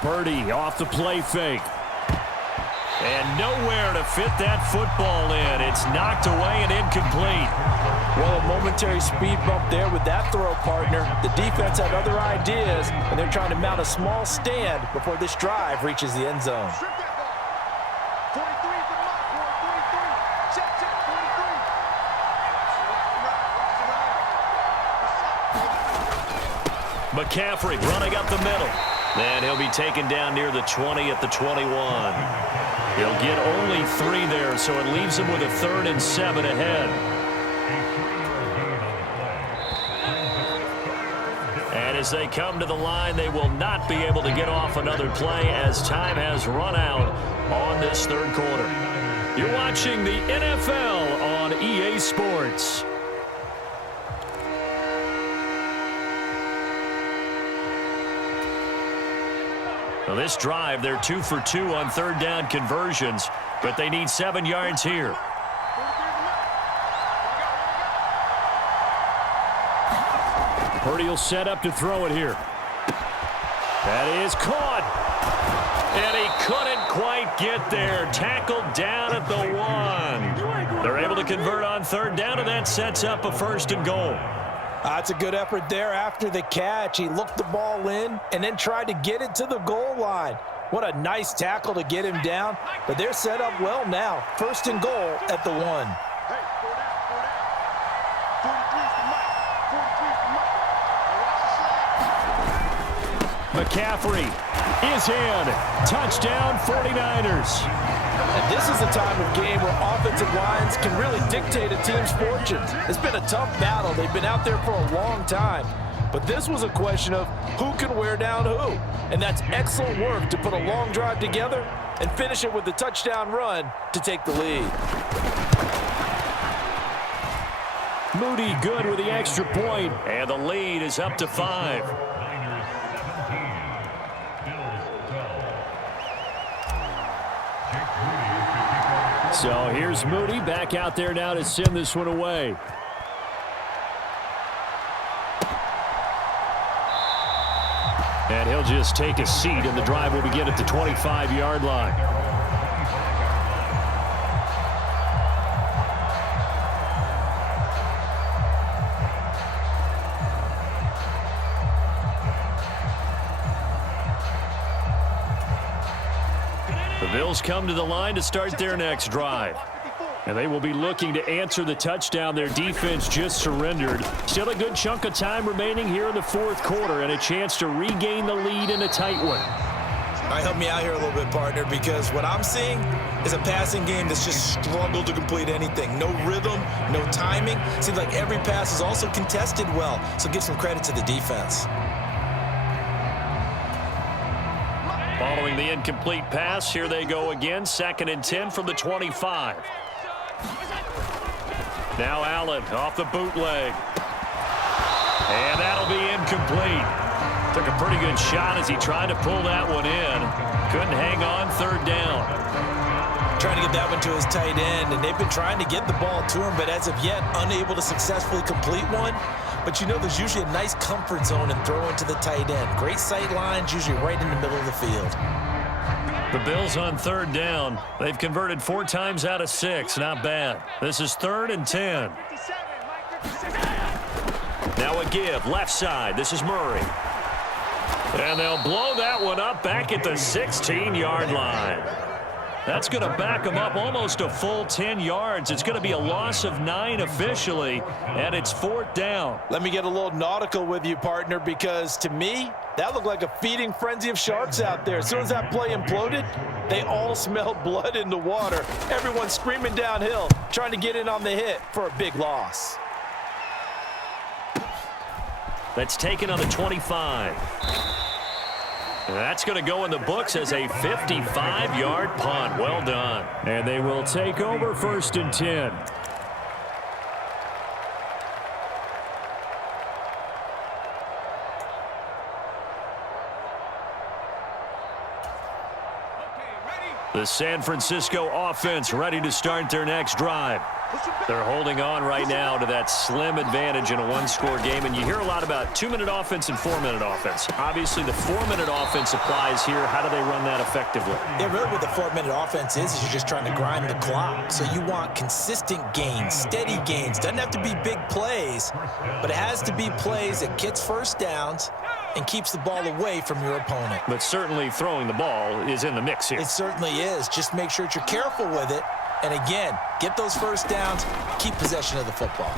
Purdy off the play fake. And nowhere to fit that football in. It's knocked away and incomplete. Well, a momentary speed bump there with that throw, partner. The defense had other ideas, and they're trying to mount a small stand before this drive reaches the end zone. McCaffrey running up the middle. And he'll be taken down near the 20 at the 21. He'll get only 3 there, so it leaves him with a 3rd and 7 ahead. And as they come to the line, they will not be able to get off another play as time has run out on this 3rd quarter. You're watching the NFL on EA Sports. Well, this drive, they're 2 for 2 on 3rd down conversions, but they need 7 yards here. Purdy will set up to throw it here. That is caught. And he couldn't quite get there. Tackled down at the 1. They're able to convert on 3rd down, and that sets up a 1st and goal. That's a good effort there after the catch. He looked the ball in and then tried to get it to the goal line. What a nice tackle to get him down. But they're set up well now. 1st and goal at the 1. McCaffrey is in. Touchdown 49ers. And this is the time of game where offensive lines can really dictate a team's fortunes. It's been a tough battle. They've been out there for a long time. But this was a question of who can wear down who. And that's excellent work to put a long drive together and finish it with the touchdown run to take the lead. Moody good with the extra point. And the lead is up to 5. So here's Moody back out there now to send this one away. And he'll just take a seat, and the drive will begin at the 25-yard line. The Bills come to the line to start their next drive. And they will be looking to answer the touchdown their defense just surrendered. Still a good chunk of time remaining here in the 4th quarter and a chance to regain the lead in a tight one. All right, help me out here a little bit, partner, because what I'm seeing is a passing game that's just struggled to complete anything. No rhythm, no timing. Seems like every pass is also contested well, so give some credit to the defense. Following the incomplete pass, here they go again. 2nd and 10 from the 25. Now Allen off the bootleg. And that'll be incomplete. Took a pretty good shot as he tried to pull that one in. Couldn't hang on 3rd down. Trying to get that one to his tight end, and they've been trying to get the ball to him, but as of yet, unable to successfully complete one. But you know there's usually a nice comfort zone in throwing to the tight end. Great sight lines, usually right in the middle of the field. The Bills on 3rd down. They've converted 4 times out of 6. Not bad. This is 3rd and 10. Now a give, left side. This is Murray. And they'll blow that one up back at the 16-yard line. That's going to back them up almost a full 10 yards. It's going to be a loss of 9 officially, and it's 4th down. Let me get a little nautical with you, partner, because to me, that looked like a feeding frenzy of sharks out there. As soon as that play imploded, they all smelled blood in the water. Everyone screaming downhill, trying to get in on the hit for a big loss. That's taken on the 25. That's going to go in the books as a 55-yard punt. Well done. And they will take over 1st and 10. The San Francisco offense ready to start their next drive. They're holding on right now to that slim advantage in a one-score game, and you hear a lot about 2-minute offense and 4-minute offense. Obviously, the 4-minute offense applies here. How do they run that effectively? Yeah, really what the 4-minute offense is you're just trying to grind the clock. So you want consistent gains, steady gains. Doesn't have to be big plays, but it has to be plays that gets first downs and keeps the ball away from your opponent. But certainly throwing the ball is in the mix here. It certainly is. Just make sure that you're careful with it. And again, get those first downs, keep possession of the football.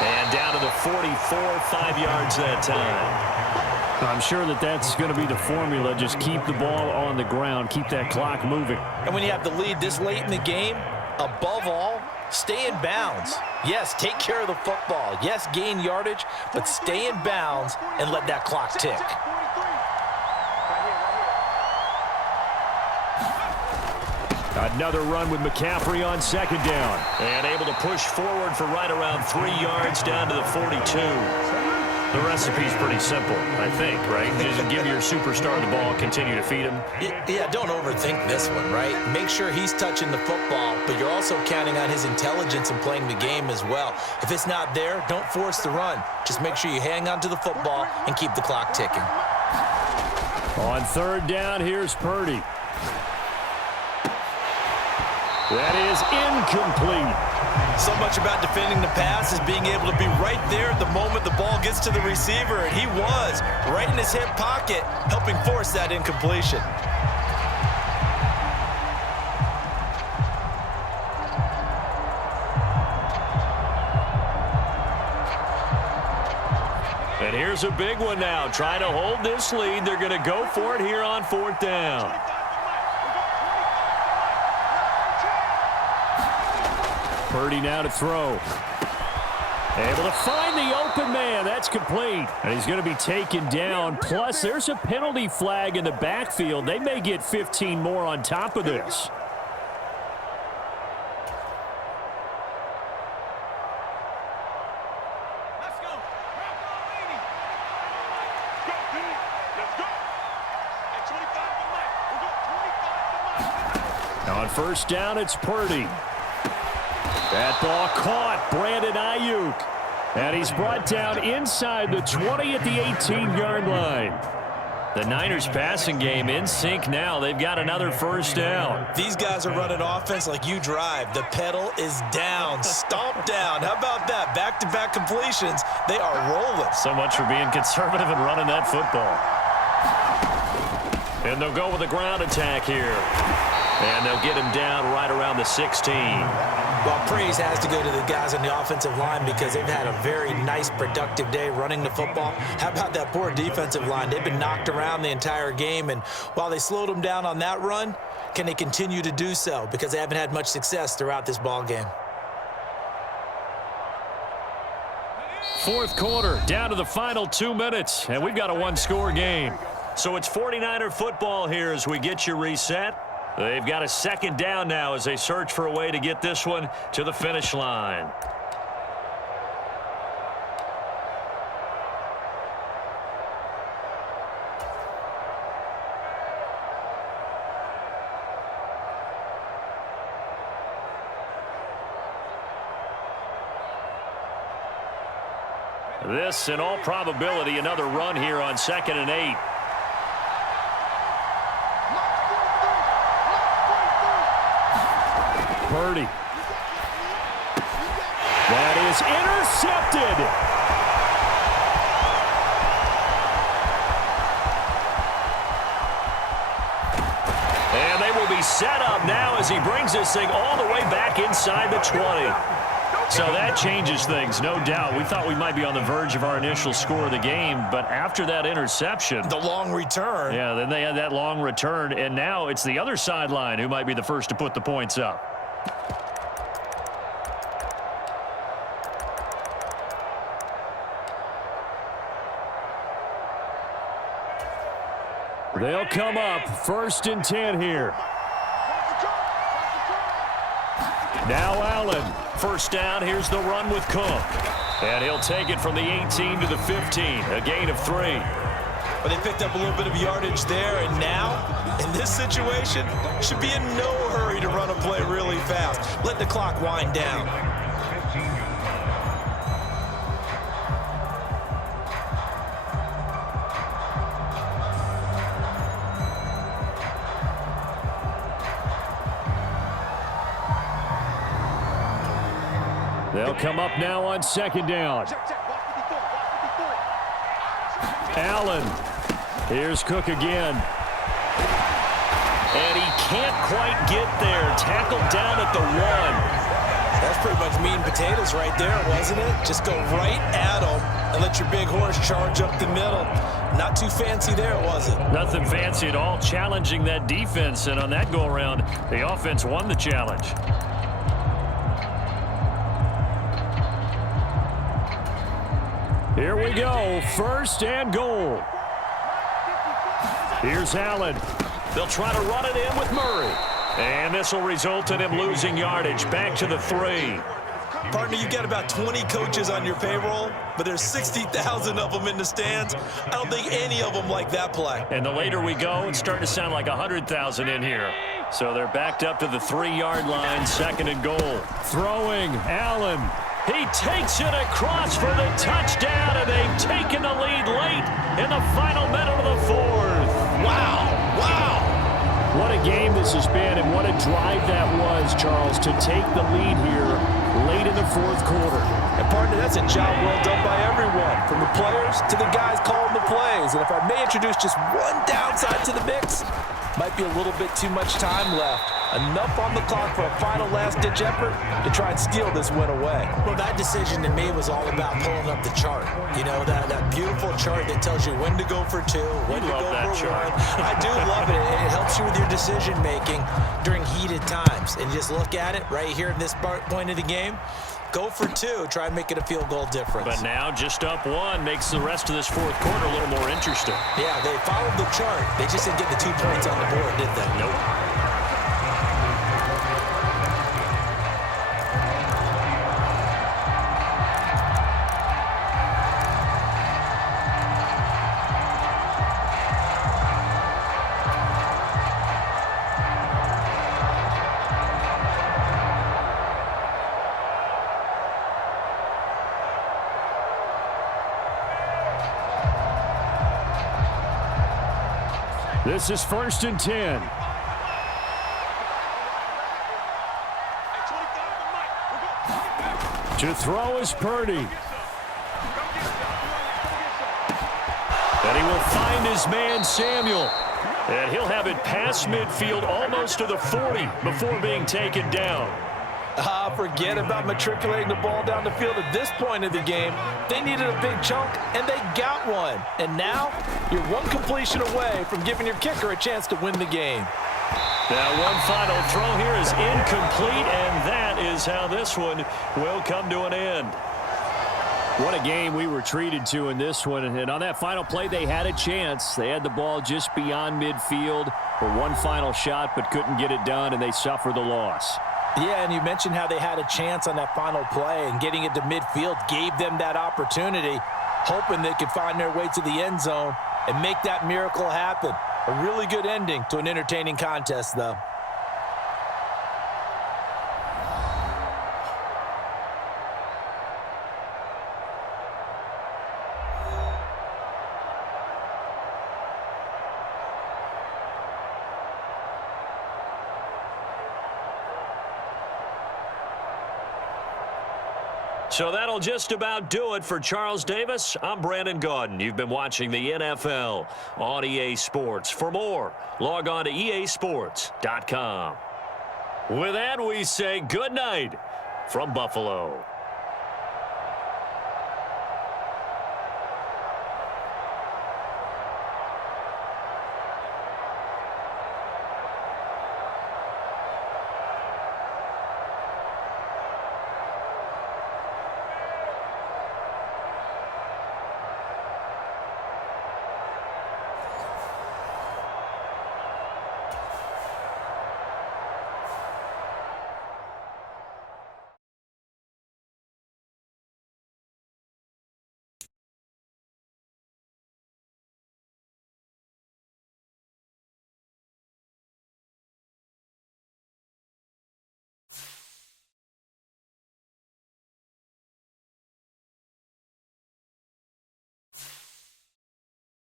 And down to the 44, 5 yards that time. I'm sure that that's going to be the formula. Just keep the ball on the ground, keep that clock moving. And when you have the lead this late in the game, above all, stay in bounds. Yes, take care of the football. Yes, gain yardage, but stay in bounds and let that clock tick. Another run with McCaffrey on second down. And able to push forward for right around 3 yards down to the 42. The recipe's pretty simple, I think, right? Just give your superstar the ball, continue to feed him. Yeah, don't overthink this one, right? Make sure he's touching the football, but you're also counting on his intelligence in playing the game as well. If it's not there, don't force the run. Just make sure you hang on to the football and keep the clock ticking. On third down, here's Purdy. That is incomplete. So much about defending the pass is being able to be right there at the moment the ball gets to the receiver, and he was right in his hip pocket, helping force that incompletion. And here's a big one now. Trying to hold this lead. They're going to go for it here on fourth down. Purdy now to throw. Able to find the open man. That's complete. And he's going to be taken down. Plus, there's a penalty flag in the backfield. They may get 15 more on top of this. On first down, it's Purdy. That ball caught. Brandon Ayuk. And he's brought down inside the 20 at the 18-yard line. The Niners passing game in sync now. They've got another first down. These guys are running offense like you drive. The pedal is down, stomped down. How about that? Back-to-back completions. They are rolling. So much for being conservative and running that football. And they'll go with a ground attack here. And they'll get him down right around the 16. Well, praise has to go to the guys on the offensive line because they've had a very nice, productive day running the football. How about that poor defensive line? They've been knocked around the entire game, and while they slowed them down on that run, can they continue to do so? Because they haven't had much success throughout this ball game. Fourth quarter, down to the final 2 minutes, and we've got a one-score game. So it's 49er football here as we get you reset. They've got a second down now as they search for a way to get this one to the finish line. This, in all probability, another run here on 2nd and 8. Purdy. That is intercepted. And they will be set up now as he brings this thing all the way back inside the 20. So that changes things, no doubt. We thought we might be on the verge of our initial score of the game, but after that interception, The long return. yeah, then they had that long return, and now it's the other sideline who might be the first to put the points up. They'll come up 1st and 10 here. Now Allen. First down, here's the run with Cook. And he'll take it from the 18 to the 15, a gain of 3. But they picked up a little bit of yardage there, and now, in this situation, should be in no hurry to run a play really fast. Let the clock wind down. They'll come up now on second down. Allen. Here's Cook again. And he can't quite get there. Tackled down at the 1. That's pretty much meat and potatoes right there, wasn't it? Just go right at them and let your big horse charge up the middle. Not too fancy there, was it? Nothing fancy at all, challenging that defense. And on that go-around, the offense won the challenge. Here we go. First and goal. Here's Allen. They'll try to run it in with Murray. And this will result in him losing yardage. Back to the 3. Partner, you've got about 20 coaches on your payroll, but there's 60,000 of them in the stands. I don't think any of them like that play. And the later we go, it's starting to sound like 100,000 in here. So they're backed up to the 3-yard line, second and goal. Throwing, Allen. He takes it across for the touchdown, and they've taken the lead late in the final minute of the 4th. Wow, wow. What a game this has been, and what a drive that was, Charles, to take the lead here late in the 4th quarter. And partner, that's a job well done by everyone, from the players to the guys calling the plays. And if I may introduce just one downside to the mix, might be a little bit too much time left. Enough on the clock for a final last-ditch effort to try and steal this win away. Well, that decision to me was all about pulling up the chart. You know, that beautiful chart that tells you when to go for 2, when to go for 1. I do love it. It helps you with your decision-making during heated times. And just look at it right here in this point of the game. Go for 2. Try and make it a field goal difference. But now just up 1 makes the rest of this 4th quarter a little more interesting. Yeah, they followed the chart. They just didn't get the 2 points on the board, did they? Nope. This is 1st and 10. To throw is Purdy. And he will find his man, Samuel. And he'll have it past midfield almost to the 40 before being taken down. Forget about matriculating the ball down the field at this point of the game. They needed a big chunk, and they got one. And now, you're one completion away from giving your kicker a chance to win the game. Now, one final throw here is incomplete, and that is how this one will come to an end. What a game we were treated to in this one. And on that final play, they had a chance. They had the ball just beyond midfield for one final shot, but couldn't get it done, and they suffered the loss. Yeah, and you mentioned how they had a chance on that final play, and getting it to midfield gave them that opportunity, hoping they could find their way to the end zone and make that miracle happen. A really good ending to an entertaining contest, though. So that'll just about do it for Charles Davis. I'm Brandon Gaudin. You've been watching the NFL on EA Sports. For more, log on to easports.com. With that, we say good night from Buffalo.